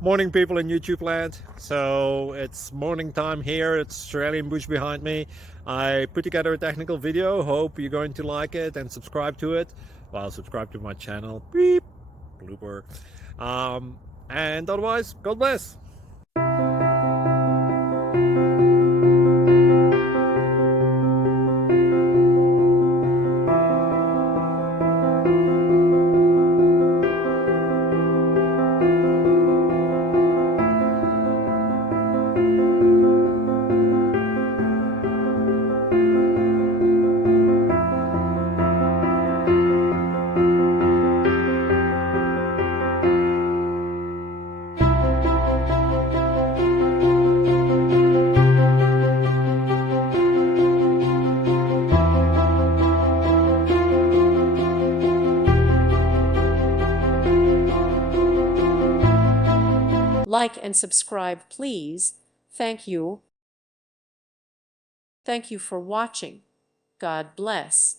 Morning, people in YouTube land. So it's morning time here. It's Australian bush behind me. I put together a technical video. Hope you're going to like it and subscribe to it. Well, subscribe to my channel. Beep. Blooper. And otherwise, God bless. Like and subscribe, please. Thank you. Thank you for watching. God bless.